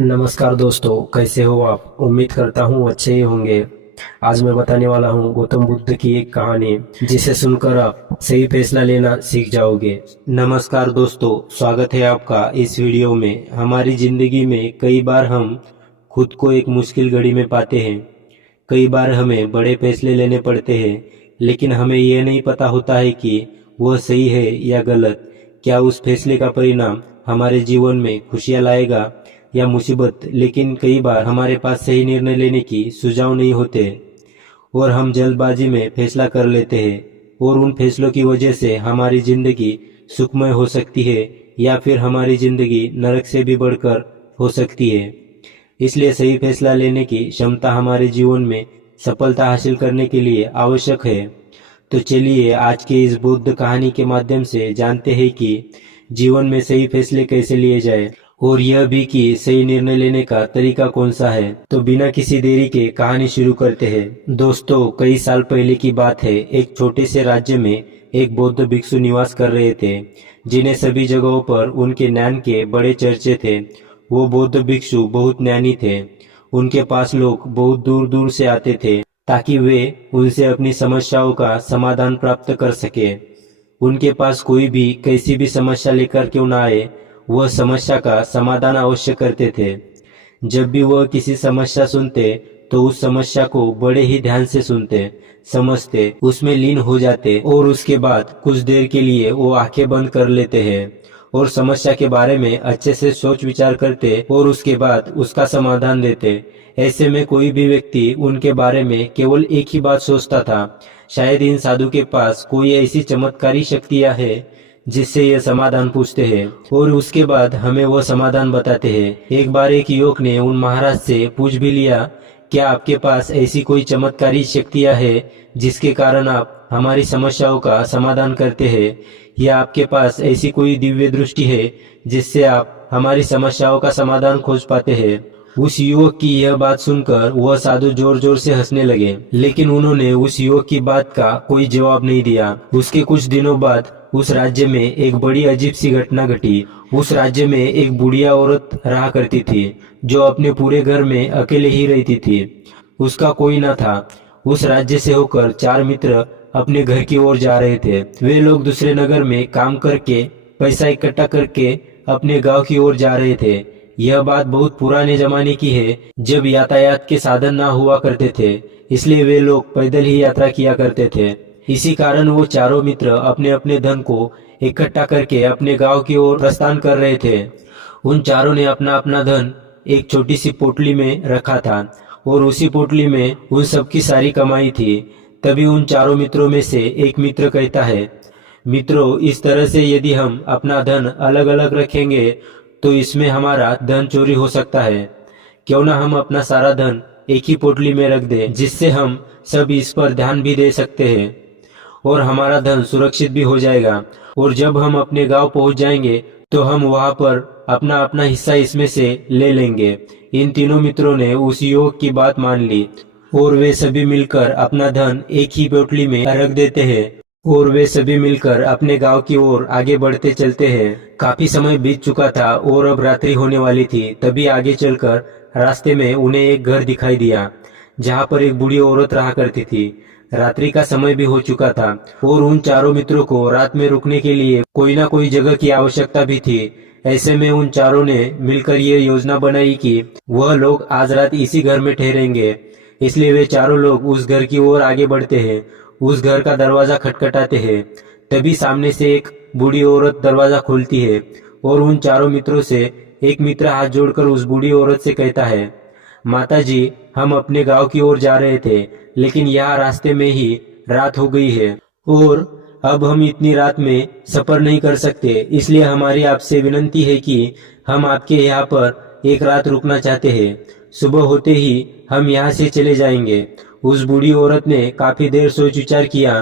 नमस्कार दोस्तों, कैसे हो आप। उम्मीद करता हूँ अच्छे ही होंगे। आज मैं बताने वाला हूँ गौतम बुद्ध की एक कहानी, जिसे सुनकर आप सही फैसला लेना सीख जाओगे। नमस्कार दोस्तों, स्वागत है आपका इस वीडियो में। हमारी जिंदगी में कई बार हम खुद को एक मुश्किल घड़ी में पाते हैं। कई बार हमें बड़े फैसले लेने पड़ते हैं, लेकिन हमें यह नहीं पता होता है कि वह सही है या गलत। क्या उस फैसले का परिणाम हमारे जीवन में खुशियाँ लाएगा या मुसीबत। लेकिन कई बार हमारे पास सही निर्णय लेने की सुझाव नहीं होते और हम जल्दबाजी में फैसला कर लेते हैं, और उन फैसलों की वजह से हमारी जिंदगी सुखमय हो सकती है या फिर हमारी जिंदगी नरक से भी बढ़कर हो सकती है। इसलिए सही फैसला लेने की क्षमता हमारे जीवन में सफलता हासिल करने के लिए आवश्यक है। तो चलिए आज के इस बुद्ध कहानी के माध्यम से जानते हैं कि जीवन में सही फैसले कैसे लिए जाए, और यह भी कि सही निर्णय लेने का तरीका कौन सा है। तो बिना किसी देरी के कहानी शुरू करते हैं। दोस्तों, कई साल पहले की बात है। एक छोटे से राज्य में एक बौद्ध भिक्षु निवास कर रहे थे, जिन्हें सभी जगहों पर उनके ज्ञान के बड़े चर्चे थे। वो बौद्ध भिक्षु बहुत ज्ञानी थे। उनके पास लोग बहुत दूर दूर से आते थे ताकि वे उनसे अपनी समस्याओं का समाधान प्राप्त कर सके। उनके पास कोई भी कैसी भी समस्या लेकर क्यों ना आए, वह समस्या का समाधान अवश्य करते थे। जब भी वह किसी समस्या सुनते तो उस समस्या को बड़े ही ध्यान से सुनते, समझते, उसमें लीन हो जाते, और उसके बाद कुछ देर के लिए वो आंखें बंद कर लेते हैं और समस्या के बारे में अच्छे से सोच विचार करते और उसके बाद उसका समाधान देते। ऐसे में कोई भी व्यक्ति उनके बारे में केवल एक ही बात सोचता था, शायद इन साधु के पास कोई ऐसी चमत्कारी शक्तियां हैं जिससे ये समाधान पूछते हैं और उसके बाद हमें वो समाधान बताते हैं। एक बार एक युवक ने उन महाराज से पूछ भी लिया, क्या आपके पास ऐसी कोई चमत्कारी शक्तियां हैं जिसके कारण आप हमारी समस्याओं का समाधान करते हैं, या आपके पास ऐसी कोई दिव्य दृष्टि है जिससे आप हमारी समस्याओं का समाधान खोज पाते हैं। उस युवक की यह बात सुनकर वह साधु जोर जोर से हंसने लगे, लेकिन उन्होंने उस युवक की बात का कोई जवाब नहीं दिया। उसके कुछ दिनों बाद उस राज्य में एक बड़ी अजीब सी घटना घटी। उस राज्य में एक बुढ़िया औरत रहा करती थी, जो अपने पूरे घर में अकेले ही रहती थी। उसका कोई न था। उस राज्य से होकर चार मित्र अपने घर की ओर जा रहे थे। वे लोग दूसरे नगर में काम करके पैसा इकट्ठा करके अपने गांव की ओर जा रहे थे। यह बात बहुत पुराने जमाने की है, जब यातायात के साधन ना हुआ करते थे, इसलिए वे लोग पैदल ही यात्रा किया करते थे। इसी कारण वो चारों मित्र अपने अपने धन को इकट्ठा करके अपने गांव की ओर प्रस्थान कर रहे थे। उन चारों ने अपना अपना धन एक छोटी सी पोटली में रखा था, और उसी पोटली में उन सबकी सारी कमाई थी। तभी उन चारों मित्रों में से एक मित्र कहता है, मित्रों, इस तरह से यदि हम अपना धन अलग अलग रखेंगे तो इसमें हमारा धन चोरी हो सकता है। क्यों ना हम अपना सारा धन एक ही पोटली में रख दें, जिससे हम सब इस पर ध्यान भी दे सकते हैं और हमारा धन सुरक्षित भी हो जाएगा। और जब हम अपने गांव पहुंच जाएंगे तो हम वहां पर अपना अपना हिस्सा इसमें से ले लेंगे। इन तीनों मित्रों ने उस युवक की बात मान ली और वे सभी मिलकर अपना धन एक ही पोटली में रख देते हैं, और वे सभी मिलकर अपने गांव की ओर आगे बढ़ते चलते हैं। काफी समय बीत चुका था और अब रात्रि होने वाली थी। तभी आगे चलकर रास्ते में उन्हें एक घर दिखाई दिया, जहां पर एक बूढ़ी औरत रहा करती थी। रात्रि का समय भी हो चुका था और उन चारों मित्रों को रात में रुकने के लिए कोई ना कोई जगह की आवश्यकता भी थी। ऐसे में उन चारों ने मिलकर ये योजना बनाई कि वह लोग आज रात इसी घर में ठहरेंगे। इसलिए वे चारों लोग उस घर की ओर आगे बढ़ते हैं। उस घर का दरवाजा खटखटाते हैं। तभी सामने से एक बूढ़ी औरत दरवाजा खोलती है और उन चारों मित्रों से एक मित्र हाथ जोड़कर उस बूढ़ी औरत से कहता है, माता जी, हम अपने गांव की ओर जा रहे थे, लेकिन यहाँ रास्ते में ही रात हो गई है और अब हम इतनी रात में सफर नहीं कर सकते। इसलिए हमारी आपसे विनती है कि हम आपके यहाँ पर एक रात रुकना चाहते हैं। सुबह होते ही हम यहाँ से चले जाएंगे। उस बूढ़ी औरत ने काफी देर सोच विचार किया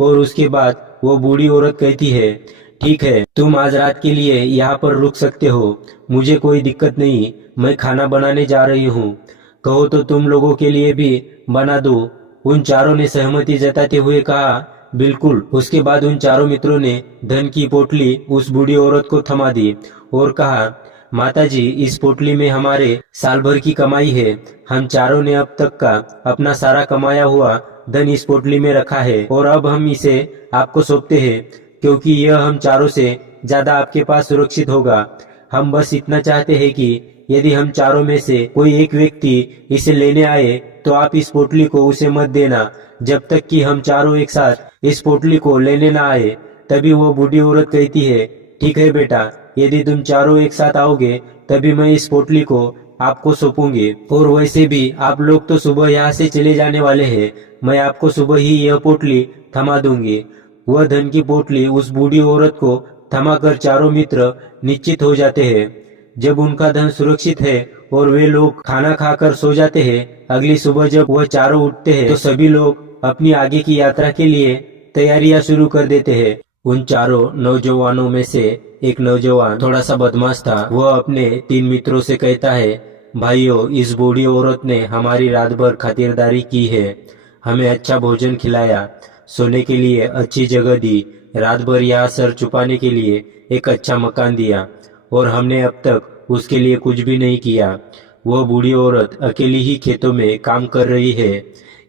और उसके बाद वो बूढ़ी औरत कहती है, ठीक है, तुम आज रात के लिए यहाँ पर रुक सकते हो, मुझे कोई दिक्कत नहीं। मैं खाना बनाने जा रही हूँ, कहो तो तुम लोगों के लिए भी बना दो। उन चारों ने सहमति जताते हुए कहा, बिल्कुल। उसके बाद उन चारों मित्रों ने धन की पोटली उस बूढ़ी औरत को थमा दी और कहा, माताजी, इस पोटली में हमारे साल भर की कमाई है। हम चारों ने अब तक का अपना सारा कमाया हुआ धन इस पोटली में रखा है और अब हम इसे आपको सौंपते हैं, क्योंकि यह हम चारों से ज्यादा आपके पास सुरक्षित होगा। हम बस इतना चाहते हैं कि यदि हम चारों में से कोई एक व्यक्ति इसे लेने आए तो आप इस पोटली को उसे मत देना जब तक कि हम चारों एक साथ इस पोटली को लेने ना आए। तभी वो बूढ़ी औरत कहती है, ठीक है बेटा, यदि तुम चारों एक साथ आओगे तभी मैं इस पोटली को आपको सौंपूंगी। और वैसे भी आप लोग तो सुबह यहाँ से चले जाने वाले हैं, मैं आपको सुबह ही यह पोटली थमा दूंगी। वह धन की पोटली उस बूढ़ी औरत को थमाकर चारों मित्र निश्चित हो जाते हैं। जब उनका धन सुरक्षित है और वे लोग खाना खाकर सो जाते हैं, अगली सुबह जब वह चारों उठते हैं तो सभी लोग अपनी आगे की यात्रा के लिए तैयारियां शुरू कर देते हैं। उन चारों नौजवानों में से एक नौजवान थोड़ा सा बदमाश था। वह अपने 3 मित्रों से कहता है, भाइयों, इस बूढ़ी औरत ने हमारी रात भर खातिरदारी की है, हमें अच्छा भोजन खिलाया, सोने के लिए अच्छी जगह दी, रात भर यहाँ सर छुपाने के लिए एक अच्छा मकान दिया और हमने अब तक उसके लिए कुछ भी नहीं किया। वह बूढ़ी औरत अकेली ही खेतों में काम कर रही है।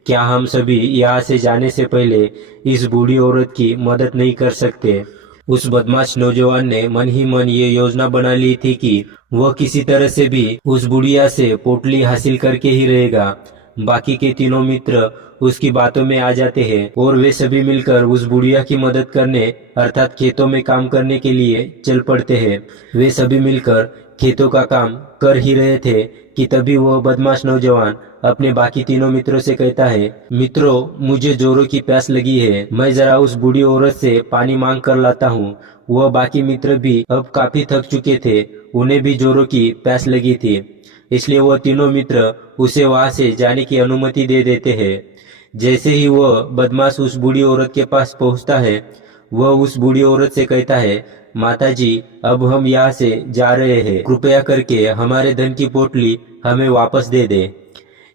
क्या हम सभी यहाँ से जाने से पहले इस बूढ़ी औरत की मदद नहीं कर सकते? उस बदमाश नौजवान ने मन ही मन ये योजना बना ली थी कि वह किसी तरह से भी उस बुढ़िया से पोटली हासिल करके ही रहेगा। बाकी के तीनों मित्र उसकी बातों में आ जाते हैं और वे सभी मिलकर उस बुढ़िया की मदद करने अर्थात खेतों में काम करने के लिए चल पड़ते हैं। वे सभी मिलकर खेतों का काम कर ही रहे थे कि तभी वह बदमाश नौजवान अपने बाकी तीनों मित्रों से कहता है, मित्रों, मुझे जोरों की प्यास लगी है, मैं जरा उस बूढ़ी औरत से पानी मांग कर लाता हूँ। वह बाकी मित्र भी अब काफी थक चुके थे, उन्हें भी जोरों की प्यास लगी थी, इसलिए वह तीनों मित्र उसे वहां से जाने की अनुमति दे देते हैं। जैसे ही वह बदमाश उस बूढ़ी औरत के पास पहुंचता है, वह उस बूढ़ी औरत से कहता है, माताजी, अब हम यहाँ से जा रहे हैं, कृपया करके हमारे धन की पोटली हमें वापस दे दे।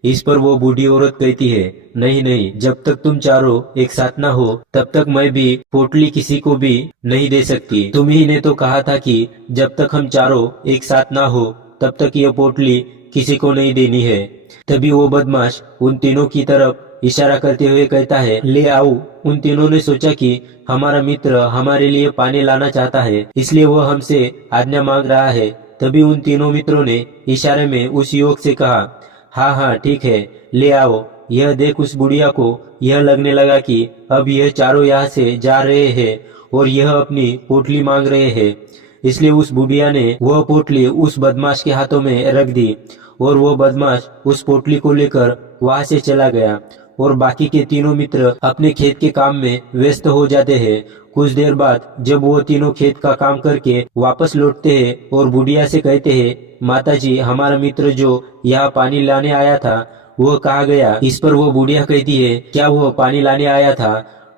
इस पर वो बूढ़ी औरत कहती है, नहीं नहीं, जब तक तुम चारों एक साथ ना हो तब तक मैं भी पोटली किसी को भी नहीं दे सकती। तुम ही ने तो कहा था कि जब तक हम चारों एक साथ ना हो तब तक यह पोटली किसी को नहीं देनी है। तभी वो बदमाश उन तीनों की तरफ इशारा करते हुए कहता है, ले आओ। उन तीनों ने सोचा कि हमारा मित्र हमारे लिए पानी लाना चाहता है, इसलिए वह हमसे आज्ञा मांग रहा है। तभी उन तीनों मित्रों ने इशारे में उस युवक से कहा, हाँ हाँ ठीक है, ले आओ। यह देख उस बुढ़िया को यह लगने लगा कि अब यह चारों यहाँ से जा रहे हैं और यह अपनी पोटली मांग रहे हैं, इसलिए उस बुढ़िया ने वह पोटली उस बदमाश के हाथों में रख दी और वह बदमाश उस पोटली को लेकर वहां से चला गया और बाकी के तीनों मित्र अपने खेत के काम में व्यस्त हो जाते हैं। कुछ देर बाद जब वो तीनों खेत का काम करके वापस लौटते हैं और बुढ़िया से कहते हैं, माताजी, हमारा मित्र जो यहाँ पानी लाने आया था वह कहाँ गया? इस पर वो बुढ़िया कहती है, क्या वो पानी लाने आया था?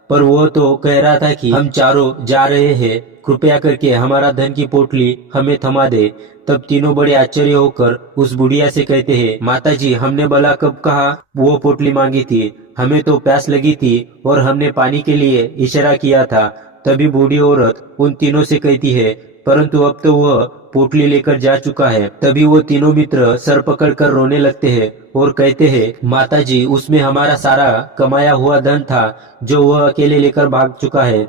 पर वो तो कह रहा था कि हम चारों जा रहे हैं, कृपया करके हमारा धन की पोटली हमें थमा दे। तब तीनों बड़े आश्चर्य होकर उस बुढ़िया से कहते हैं, माताजी, हमने भला कब कहा वो पोटली मांगी थी? हमें तो प्यास लगी थी और हमने पानी के लिए इशारा किया था। तभी बूढ़ी औरत उन तीनों से कहती है, परंतु अब तो वह पोटली लेकर जा चुका है। तभी वो तीनों मित्र सर पकड़कर रोने लगते हैं और कहते हैं, माताजी, उसमें हमारा सारा कमाया हुआ धन था जो वह अकेले लेकर भाग चुका है।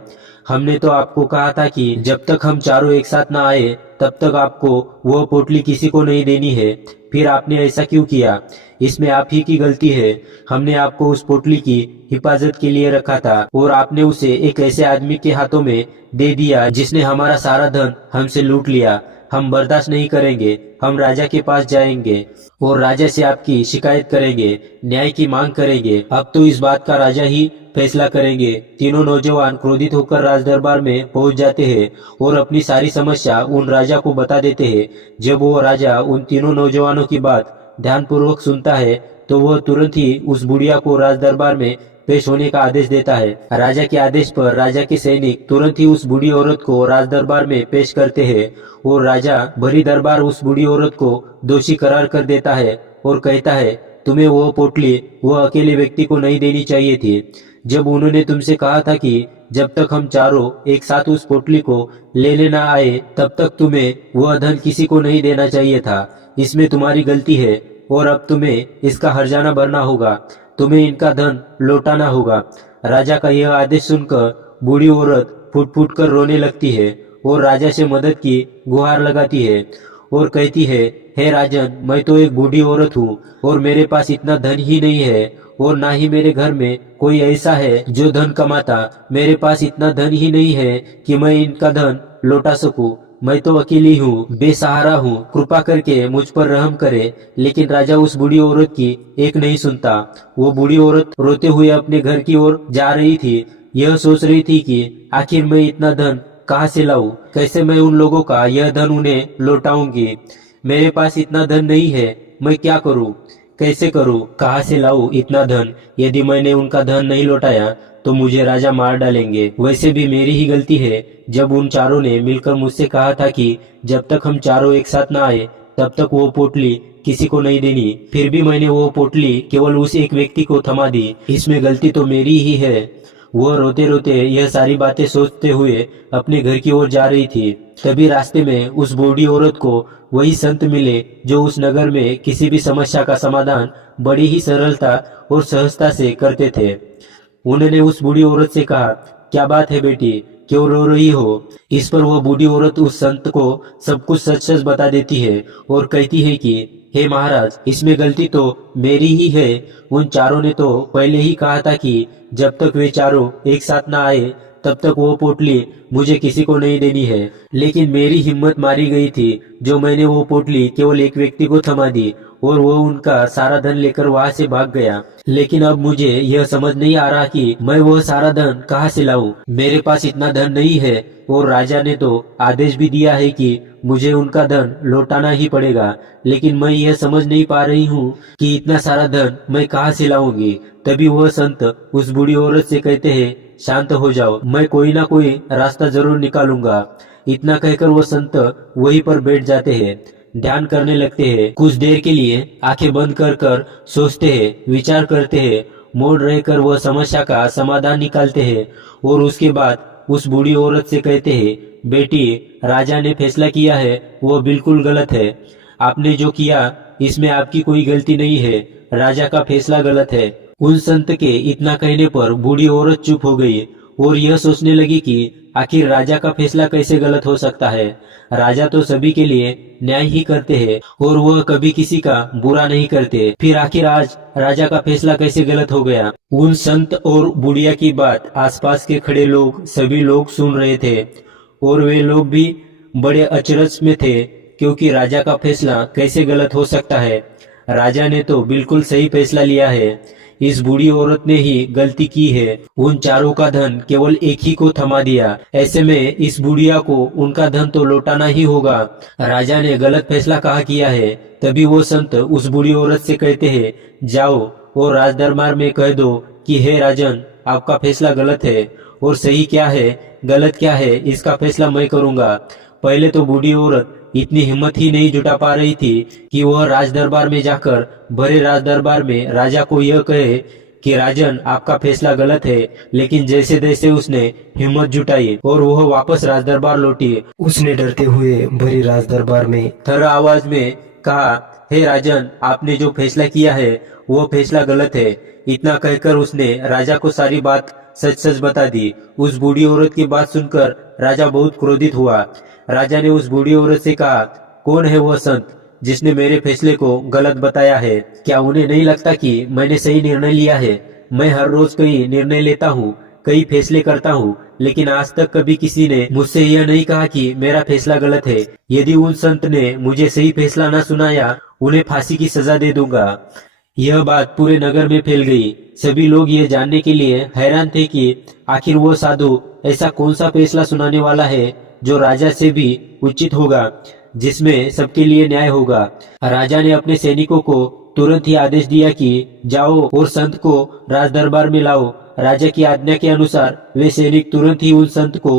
हमने तो आपको कहा था कि जब तक हम चारों एक साथ ना आए तब तक आपको वह पोटली किसी को नहीं देनी है, फिर आपने ऐसा क्यों किया? इसमें आप ही की गलती है। हमने आपको उस पोटली की हिफाजत के लिए रखा था और आपने उसे एक ऐसे आदमी के हाथों में दे दिया जिसने हमारा सारा धन हमसे लूट लिया। हम बर्दाश्त नहीं करेंगे, हम राजा के पास जाएंगे और राजा से आपकी शिकायत करेंगे, न्याय की मांग करेंगे। अब तो इस बात का राजा ही फैसला करेंगे। तीनों नौजवान क्रोधित होकर राज दरबार में पहुंच जाते हैं और अपनी सारी समस्या उन राजा को बता देते हैं। जब वो राजा उन तीनों नौजवानों की बात ध्यानपूर्वक सुनता है तो वह तुरंत ही उस बुढ़िया को राज दरबार में पेश होने का आदेश देता है। राजा के आदेश पर राजा के सैनिक तुरंत ही उस बूढ़ी औरत को राज दरबार में पेश करते हैं और राजा भरी दरबार उस बूढ़ी औरत को दोषी करार कर देता है और कहता है, तुम्हें वो पोटली वो अकेले व्यक्ति को नहीं देनी चाहिए थी। जब उन्होंने तुमसे कहा था कि जब तक हम चारों एक साथ उस पोटली को लेने ना आए तब तक तुम्हें वह धन किसी को नहीं देना चाहिए था। इसमें तुम्हारी गलती है और अब तुम्हें इसका हर्जाना भरना होगा। तुम्हें इनका धन लौटाना होगा। राजा का यह आदेश सुनकर बूढ़ी औरत फुट फुट कर रोने लगती है और राजा से मदद की गुहार लगाती है और कहती है, हे राजन, मैं तो एक बूढ़ी औरत हूँ और मेरे पास इतना धन ही नहीं है और ना ही मेरे घर में कोई ऐसा है जो धन कमाता। मेरे पास इतना धन ही नहीं है कि मैं इनका धन लौटा सकूं। मैं तो अकेली हूँ, बेसहारा हूँ, कृपा करके मुझ पर रहम करे। लेकिन राजा उस बूढ़ी औरत की एक नहीं सुनता। वो बूढ़ी औरत रोते हुए अपने घर की ओर जा रही थी। यह सोच रही थी कि आखिर मैं इतना धन कहाँ से लाऊं? कैसे मैं उन लोगों का यह धन उन्हें लौटाऊंगी? मेरे पास इतना धन नहीं है, मैं क्या करूं? कैसे करूं? कहाँ से लाऊं इतना धन? यदि मैंने उनका धन नहीं लौटाया तो मुझे राजा मार डालेंगे। वैसे भी मेरी ही गलती है जब उन चारों ने मिलकर मुझसे कहा था कि जब तक हम चारों एक साथ ना आए तब तक वो पोटली किसी को नहीं देनी। फिर भी मैंने वो पोटली केवल उस एक व्यक्ति को थमा दी। इसमें गलती तो मेरी ही है। वह रोते रोते यह सारी बातें सोचते हुए अपने घर की ओर जा रही थी। तभी रास्ते में उस बूढ़ी औरत को वही संत मिले जो उस नगर में किसी भी समस्या का समाधान बड़ी ही सरलता और सहजता से करते थे। उन्होंने उस बूढ़ी औरत से कहा, क्या बात है बेटी, क्यों रो रही हो? इस पर वह बूढ़ी औरत उस संत को सब कुछ सच सच बता देती है और कहती है कि हे महाराज, इसमें गलती तो मेरी ही है। उन चारों ने तो पहले ही कहा था कि जब तक वे चारों एक साथ ना आए तब तक वो पोटली मुझे किसी को नहीं देनी है। लेकिन मेरी हिम्मत मारी गई थी जो मैंने वो पोटली केवल एक व्यक्ति को थमा दी और वो उनका सारा धन लेकर वहां से भाग गया। लेकिन अब मुझे यह समझ नहीं आ रहा कि मैं वह सारा धन कहाँ से लाऊं। मेरे पास इतना धन नहीं है और राजा ने तो आदेश भी दिया है कि मुझे उनका धन लौटाना ही पड़ेगा। लेकिन मैं यह समझ नहीं पा रही हूँ कि इतना सारा धन मैं कहाँ से लाऊंगी। तभी वह संत उस बूढ़ी औरत से कहते हैं, शांत हो जाओ, मैं कोई ना कोई रास्ता जरूर निकालूंगा। इतना कहकर वो संत वहीं पर बैठ जाते हैं, ध्यान करने लगते हैं। कुछ देर के लिए आंखें बंद कर कर सोचते हैं, विचार करते हैं। मौन रहकर वह समस्या का समाधान निकालते हैं और उसके बाद उस बूढ़ी औरत से कहते हैं, बेटी, राजा ने फैसला किया है वो बिल्कुल गलत है। आपने जो किया इसमें आपकी कोई गलती नहीं है। राजा का फैसला गलत है। उन संत के इतना कहने पर बूढ़ी औरत चुप हो गई और यह सोचने लगी कि आखिर राजा का फैसला कैसे गलत हो सकता है। राजा तो सभी के लिए न्याय ही करते हैं और वह कभी किसी का बुरा नहीं करते। फिर आखिर आज राजा का फैसला कैसे गलत हो गया? उन संत और बुढ़िया की बात आसपास के खड़े लोग सभी लोग सुन रहे थे और वे लोग भी बड़े अचरज में थे, क्योंकि राजा का फैसला कैसे गलत हो सकता है। राजा ने तो बिल्कुल सही फैसला लिया है। इस बूढ़ी औरत ने ही गलती की है। उन चारों का धन केवल एक ही को थमा दिया। ऐसे में इस बुढ़िया को उनका धन तो लौटाना ही होगा। राजा ने गलत फैसला कहा किया है। तभी वो संत उस बूढ़ी औरत से कहते हैं, जाओ और राज दरबार में कह दो कि हे राजन, आपका फैसला गलत है और सही क्या है गलत क्या है इसका फैसला मैं करूंगा। पहले तो बूढ़ी औरत इतनी हिम्मत ही नहीं जुटा पा रही थी कि वह राज दरबार में जाकर भरे राज दरबार में राजा को यह कहे कि राजन, आपका फैसला गलत है। लेकिन जैसे तैसे उसने हिम्मत जुटाई और वह वापस राज दरबार लौटी। उसने डरते हुए भरी राज दरबार में थर आवाज में कहा, हे राजन, आपने जो फैसला किया है वो फैसला गलत है। इतना कहकर उसने राजा को सारी बात सच सच बता दी। उस बूढ़ी औरत की बात सुनकर राजा बहुत क्रोधित हुआ। राजा ने उस बूढ़ी औरत से कहा, कौन है वह संत जिसने मेरे फैसले को गलत बताया है? क्या उन्हें नहीं लगता कि मैंने सही निर्णय लिया है? मैं हर रोज कई निर्णय लेता हूँ, कई फैसले करता हूँ, लेकिन आज तक कभी किसी ने मुझसे यह नहीं कहा कि मेरा फैसला गलत है। यदि उन संत ने मुझे सही फैसला न सुनाया, उन्हें फांसी की सजा दे दूंगा। यह बात पूरे नगर में फैल गई। सभी लोग ये जानने के लिए हैरान थे कि आखिर वो साधु ऐसा कौन सा फैसला सुनाने वाला है जो राजा से भी उचित होगा, जिसमें सबके लिए न्याय होगा। राजा ने अपने सैनिकों को तुरंत ही आदेश दिया कि जाओ और संत को राज दरबार में लाओ। राजा की आज्ञा के अनुसार वे सैनिक तुरंत ही उन संत को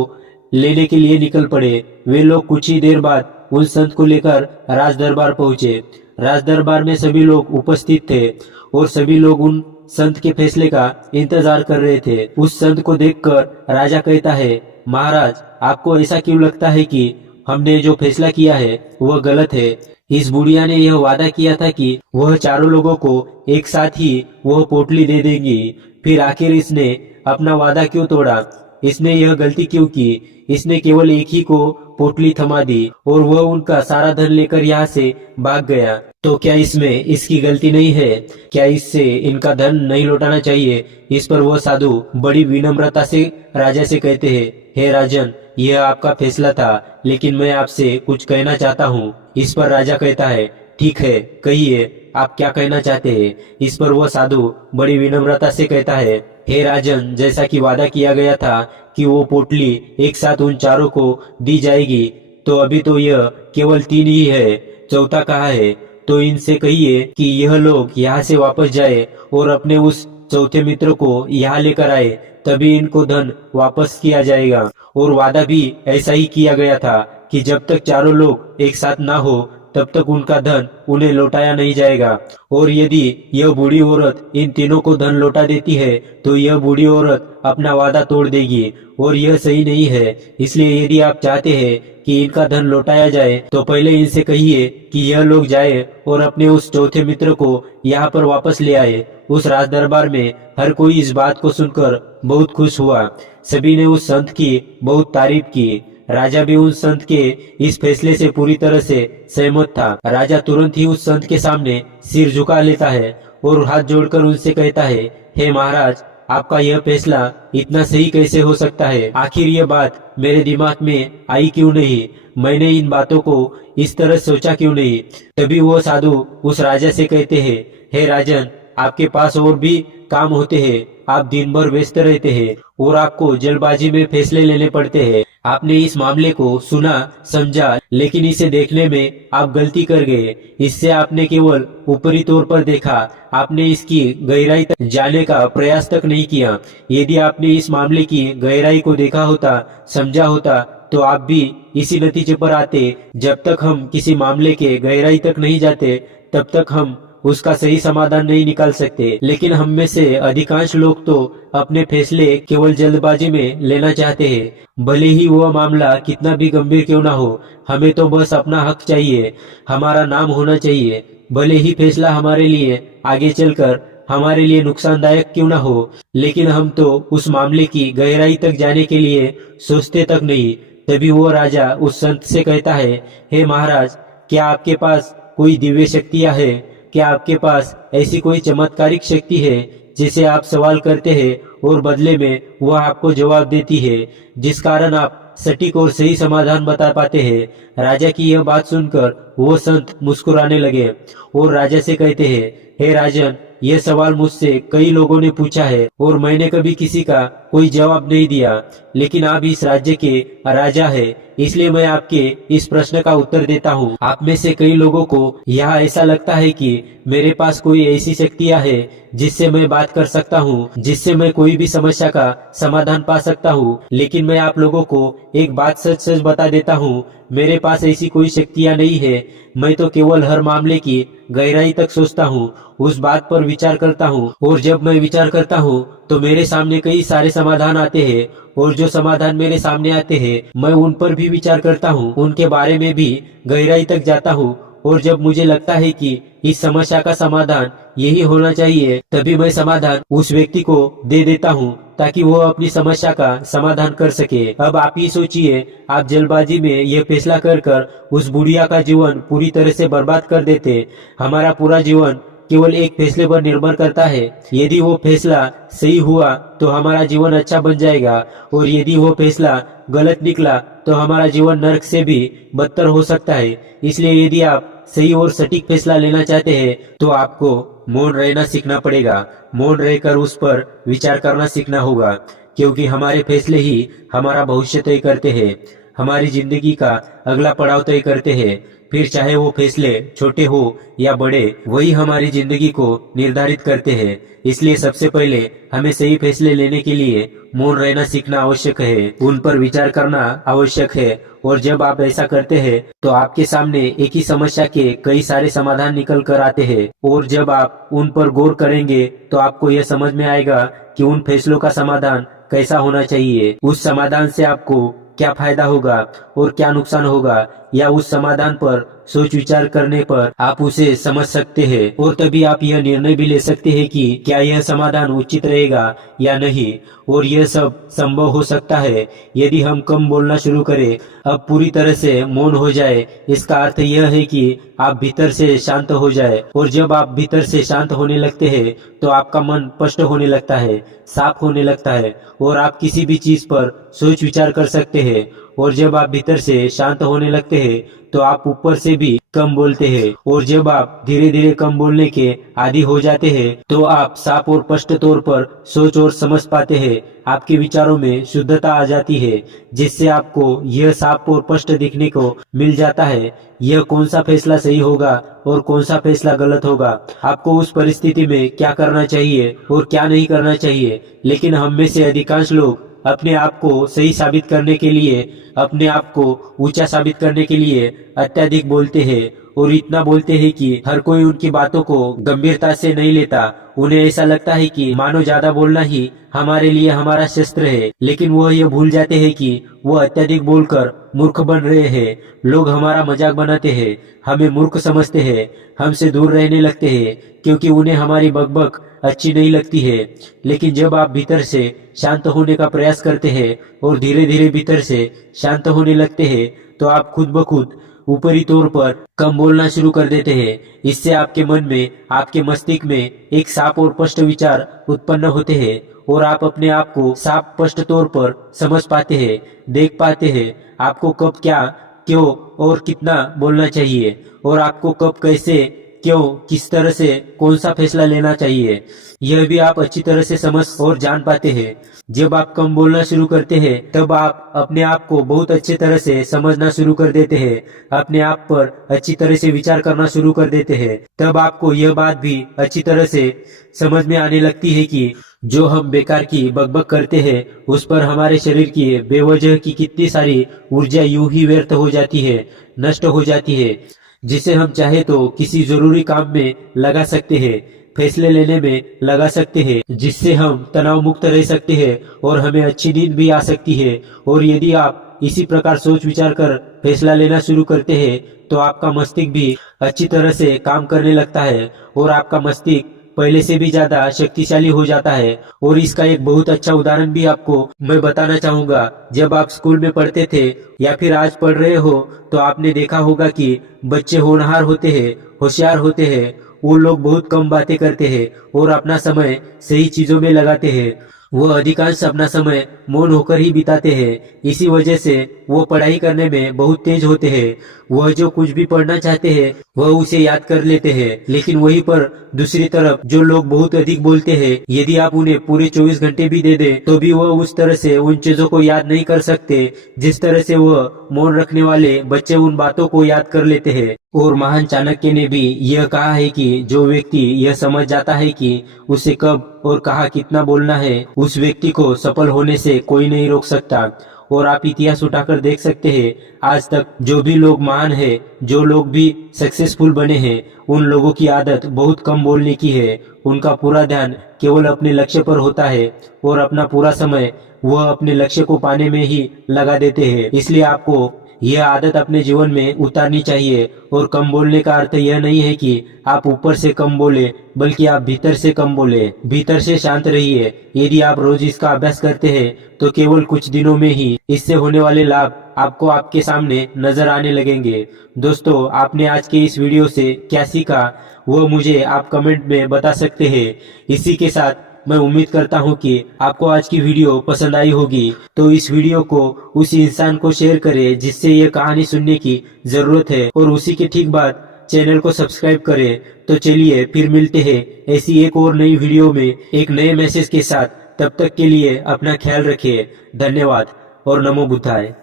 लेने के लिए निकल पड़े। वे लोग कुछ ही देर बाद उन संत को लेकर राज दरबार पहुंचे। राज दरबार में सभी लोग उपस्थित थे और सभी लोग उन संत के फैसले का इंतजार कर रहे थे। उस संत को देखकर राजा कहता है, महाराज, आपको ऐसा क्यों लगता है कि हमने जो फैसला किया है वह गलत है? इस बुढ़िया ने यह वादा किया था कि वह चारों लोगों को एक साथ ही वह पोटली दे देंगी, फिर आखिर इसने अपना वादा क्यों तोड़ा? इसने यह गलती क्यों की? इसने केवल एक ही को पोटली थमा दी और वह उनका सारा धन लेकर यहाँ से भाग गया। तो क्या इसमें इसकी गलती नहीं है? क्या इससे इनका धन नहीं लौटाना चाहिए? इस पर वह साधु बड़ी विनम्रता से राजा से कहते हैं, हे राजन, यह आपका फैसला था, लेकिन मैं आपसे कुछ कहना चाहता हूँ। इस पर राजा कहता है, ठीक है, कहिए, आप क्या कहना चाहते हैं? इस पर वह साधु बड़ी विनम्रता से कहता है, हे राजन, जैसा कि वादा किया गया था कि वो पोटली एक साथ उन चारों को दी जाएगी, तो अभी तो यह केवल 3 ही है, चौथा कहाँ है? तो इनसे कहिए कि यह लोग यहाँ से वापस जाए और अपने उस चौथे मित्र को यहाँ लेकर आए, तभी इनको धन वापस किया जाएगा। और वादा भी ऐसा ही किया गया था कि जब तक चारों लोग एक साथ ना हो तब तक उनका धन उन्हें लौटाया नहीं जाएगा। और यदि यह बूढ़ी औरत इन तीनों को धन लौटा देती है तो यह बूढ़ी औरत अपना वादा तोड़ देगी और यह सही नहीं है। इसलिए यदि आप चाहते हैं कि इनका धन लौटाया जाए तो पहले इनसे कहिए कि यह लोग जाए और अपने उस चौथे मित्र को यहाँ पर वापस ले आए। उस राज दरबार में हर कोई इस बात को सुनकर बहुत खुश हुआ। सभी ने उस संत की बहुत तारीफ की। राजा भी उस संत के इस फैसले से पूरी तरह से सहमत था। राजा तुरंत ही उस संत के सामने सिर झुका लेता है और हाथ जोड़कर उनसे कहता है, हे महाराज, आपका यह फैसला इतना सही कैसे हो सकता है? आखिर यह बात मेरे दिमाग में आई क्यों नहीं? मैंने इन बातों को इस तरह सोचा क्यों नहीं? तभी वो साधु उस राजा से कहते हैं, हे राजन, आपके पास और भी काम होते हैं, आप दिन भर व्यस्त रहते हैं और आपको जल्दबाजी में फैसले लेने पड़ते हैं। आपने इस मामले को सुना, समझा, लेकिन इसे देखने में आप गलती कर गए। इससे आपने केवल ऊपरी तौर पर देखा, आपने इसकी गहराई तक जाने का प्रयास तक नहीं किया। यदि आपने इस मामले की गहराई को देखा होता, समझा होता, तो आप भी इसी नतीजे पर आते। जब तक हम किसी मामले के गहराई तक नहीं जाते तब तक हम उसका सही समाधान नहीं निकाल सकते। लेकिन हम में से अधिकांश लोग तो अपने फैसले केवल जल्दबाजी में लेना चाहते हैं, भले ही वह मामला कितना भी गंभीर क्यों ना हो। हमें तो बस अपना हक चाहिए, हमारा नाम होना चाहिए, भले ही फैसला हमारे लिए आगे चलकर हमारे लिए नुकसानदायक क्यों ना हो। लेकिन हम तो उस मामले की गहराई तक जाने के लिए सोचते तक नहीं। तभी वो राजा उस संत से कहता है, हे महाराज, क्या आपके पास कोई दिव्य शक्तियां है? क्या आपके पास ऐसी कोई चमत्कारिक शक्ति है जिसे आप सवाल करते हैं और बदले में वह आपको जवाब देती है, जिस कारण आप सटीक और सही समाधान बता पाते हैं? राजा की यह बात सुनकर वो संत मुस्कुराने लगे और राजा से कहते हैं, हे राजन, यह सवाल मुझसे कई लोगों ने पूछा है और मैंने कभी किसी का कोई जवाब नहीं दिया, लेकिन आप इस राज्य के राजा हैं, इसलिए मैं आपके इस प्रश्न का उत्तर देता हूँ। आप में से कई लोगों को यहाँ ऐसा लगता है कि मेरे पास कोई ऐसी शक्तियाँ है जिससे मैं बात कर सकता हूँ, जिससे मैं कोई भी समस्या का समाधान पा सकता हूँ। लेकिन मैं आप लोगों को एक बात सच सच बता देता हूँ, मेरे पास ऐसी कोई शक्तियाँ नहीं है। मैं तो केवल हर मामले की गहराई तक सोचता हूँ, उस बात पर विचार करता हूँ, और जब मैं विचार करता हूँ तो मेरे सामने कई सारे समाधान आते हैं, और जो समाधान मेरे सामने आते हैं मैं उन पर भी विचार करता हूँ, उनके बारे में भी गहराई तक जाता हूँ, और जब मुझे लगता है कि इस समस्या का समाधान यही होना चाहिए, तभी मैं समाधान उस व्यक्ति को दे देता हूँ ताकि वो अपनी समस्या का समाधान कर सके। अब आप ही सोचिए, आप जल्दबाजी में यह फैसला कर उस बुढ़िया का जीवन पूरी तरह से बर्बाद कर देते। हमारा पूरा जीवन केवल एक फैसले पर निर्भर करता है। यदि वो फैसला सही हुआ तो हमारा जीवन अच्छा बन जाएगा, और यदि वो फैसला गलत निकला तो हमारा जीवन नरक से भी बदतर हो सकता है। इसलिए यदि आप सही और सटीक फैसला लेना चाहते हैं तो आपको मौन रहना सीखना पड़ेगा। मौन रहकर उस पर विचार करना सीखना होगा, क्योंकि हमारे फैसले ही हमारा भविष्य तय करते हैं, हमारी जिंदगी का अगला पड़ाव तय करते हैं। फिर चाहे वो फैसले छोटे हो या बड़े, वही हमारी जिंदगी को निर्धारित करते हैं। इसलिए सबसे पहले हमें सही फैसले लेने के लिए मौन रहना सीखना आवश्यक है, उन पर विचार करना आवश्यक है। और जब आप ऐसा करते हैं तो आपके सामने एक ही समस्या के कई सारे समाधान निकल कर आते हैं। और जब आप उन पर गौर करेंगे तो आपको यह समझ में आएगा कि उन फैसलों का समाधान कैसा होना चाहिए, उस समाधान से आपको क्या फायदा होगा और क्या नुकसान होगा, या उस समाधान पर सोच विचार करने पर आप उसे समझ सकते हैं। और तभी आप यह निर्णय भी ले सकते हैं कि क्या यह समाधान उचित रहेगा या नहीं। और यह सब संभव हो सकता है यदि हम कम बोलना शुरू करें, अब पूरी तरह से मौन हो जाए। इसका अर्थ यह है कि आप भीतर से शांत हो जाए। और जब आप भीतर से शांत होने लगते हैं तो आपका मन स्पष्ट होने लगता है, साफ होने लगता है, और आप किसी भी चीज पर सोच विचार कर सकते हैं। और जब आप भीतर से शांत होने लगते हैं तो आप ऊपर से भी कम बोलते हैं। और जब आप धीरे धीरे कम बोलने के आदी हो जाते हैं तो आप साफ और स्पष्ट तौर पर सोच और समझ पाते हैं। आपके विचारों में शुद्धता आ जाती है, जिससे आपको यह साफ और स्पष्ट दिखने को मिल जाता है यह कौन सा फैसला सही होगा और कौन सा फैसला गलत होगा, आपको उस परिस्थिति में क्या करना चाहिए और क्या नहीं करना चाहिए। लेकिन हम में से अधिकांश लोग अपने आप को सही साबित करने के लिए, अपने आप को ऊंचा साबित करने के लिए अत्यधिक बोलते हैं। और इतना बोलते हैं कि हर कोई उनकी बातों को गंभीरता से नहीं लेता। उन्हें ऐसा लगता है कि मानो ज्यादा बोलना ही हमारे लिए हमारा शस्त्र है। लेकिन वह यह भूल जाते हैं कि वह अत्यधिक बोलकर मूर्ख बन रहे हैं। लोग हमारा मजाक बनाते हैं, हमें मूर्ख समझते हैं, हमसे दूर रहने लगते हैं क्योंकि उन्हें हमारी बकबक अच्छी नहीं लगती है। लेकिन जब आप भीतर से शांत होने का प्रयास करते हैं और धीरे धीरे भीतर से शांत होने लगते हैं तो आप खुद ब खुद ऊपरी तौर पर कम बोलना शुरू कर देते हैं। इससे आपके मन में, आपके मस्तिष्क में एक साफ और स्पष्ट विचार उत्पन्न होते हैं और आप अपने आप को साफ स्पष्ट तौर पर समझ पाते हैं, देख पाते हैं आपको कब, क्या, क्यों और कितना बोलना चाहिए, और आपको कब, कैसे, क्यों, किस तरह से कौन सा फैसला लेना चाहिए। यह भी आप अच्छी तरह से समझ और जान पाते हैं। जब आप कम बोलना शुरू करते हैं तब आप अपने आप को बहुत अच्छी तरह से समझना शुरू कर देते हैं, अपने आप पर अच्छी तरह से विचार करना शुरू कर देते हैं। तब आपको यह बात भी अच्छी तरह से समझ में आने लगती है कि जो हम बेकार की बकबक करते हैं उस पर हमारे शरीर की बेवजह की कितनी सारी ऊर्जा यूं ही व्यर्थ हो जाती है, नष्ट हो जाती है, जिसे हम चाहे तो किसी जरूरी काम में लगा सकते हैं, फैसले लेने में लगा सकते हैं, जिससे हम तनाव मुक्त रह सकते हैं और हमें अच्छी नींद भी आ सकती है। और यदि आप इसी प्रकार सोच विचार कर फैसला लेना शुरू करते हैं तो आपका मस्तिष्क भी अच्छी तरह से काम करने लगता है और आपका मस्तिष्क पहले से भी ज्यादा शक्तिशाली हो जाता है। और इसका एक बहुत अच्छा उदाहरण भी आपको मैं बताना चाहूंगा। जब आप स्कूल में पढ़ते थे या फिर आज पढ़ रहे हो तो आपने देखा होगा कि बच्चे होनहार होते हैं, होशियार होते हैं, वो लोग बहुत कम बातें करते हैं और अपना समय सही चीजों में लगाते हैं। वो अधिकांश अपना समय मौन होकर ही बिताते हैं। इसी वजह से वो पढ़ाई करने में बहुत तेज होते हैं। वह जो कुछ भी पढ़ना चाहते हैं वह उसे याद कर लेते हैं। लेकिन वहीं पर दूसरी तरफ जो लोग बहुत अधिक बोलते हैं, यदि आप उन्हें पूरे 24 घंटे भी दे दें तो भी वह उस तरह से उन चीजों को याद नहीं कर सकते जिस तरह से वह मौन रखने वाले बच्चे उन बातों को याद कर लेते हैं। और महान चाणक्य ने भी यह कहा है कि जो व्यक्ति यह समझ जाता है कि उसे कब और कहाँ कितना बोलना है, उस व्यक्ति को सफल होने से कोई नहीं रोक सकता। और आप इतिहास उठाकर देख सकते हैं, आज तक जो भी लोग महान हैं, जो लोग भी सक्सेसफुल बने हैं, उन लोगों की आदत बहुत कम बोलने की है। उनका पूरा ध्यान केवल अपने लक्ष्य पर होता है और अपना पूरा समय वह अपने लक्ष्य को पाने में ही लगा देते हैं। इसलिए आपको यह आदत अपने जीवन में उतारनी चाहिए। और कम बोलने का अर्थ यह नहीं है कि आप ऊपर से कम बोले, बल्कि आप भीतर से कम बोले, भीतर से शांत रहिए। यदि आप रोज इसका अभ्यास करते हैं तो केवल कुछ दिनों में ही इससे होने वाले लाभ आपको आपके सामने नजर आने लगेंगे। दोस्तों, आपने आज के इस वीडियो से क्या सीखा वो मुझे आप कमेंट में बता सकते हैं। इसी के साथ मैं उम्मीद करता हूं कि आपको आज की वीडियो पसंद आई होगी। तो इस वीडियो को उस इंसान को शेयर करें जिससे ये कहानी सुनने की जरूरत है, और उसी के ठीक बाद चैनल को सब्सक्राइब करें। तो चलिए फिर मिलते हैं ऐसी एक और नई वीडियो में एक नए मैसेज के साथ। तब तक के लिए अपना ख्याल रखिए। धन्यवाद और नमो बुद्धाय।